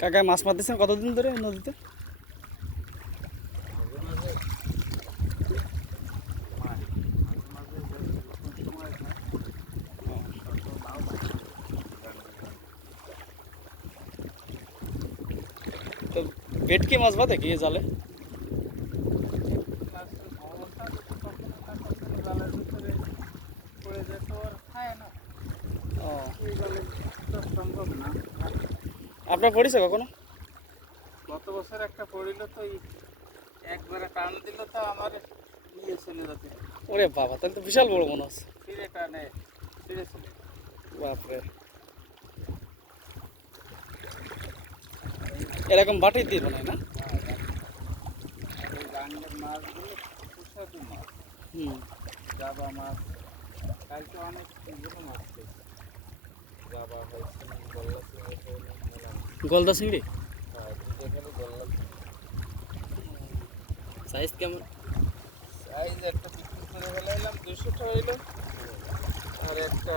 কাকা মাছ মারতেছেন কতদিন ধরে নদীতে? তো ভেটকি মাছ বাদে কি জালে? ও, আপনার পড়েছে কখনো? গত বছর একটা পড়িল তো একবারে টান দিল তো আমার নিয়ে চলে যাচ্ছে। ওরে বাবা, তাহলে তো বিশাল বড় মনে আছে। ফিরে টানে ফিরে চলে। বাপরে, এরকম বাটি দিয়ে বানায় না? আর এই গাঙ্গের মাছগুলো সুস্বাদু মাছ, হুম। জাবা মাছ। কালকে অনেক গুলো মাছ খেয়েছি। জাবা হয়েছে, গলদা চিংড়ি খেলাম, মেলা মাছ। গলদা চিংড়ি হ্যাঁ, দুটো খালি গলদা চিংড়ি। সাইজ কেমন? সাইজ একটা বিক্রি করে ফেলাইলাম, 200 টাকা হইলো। আর একটা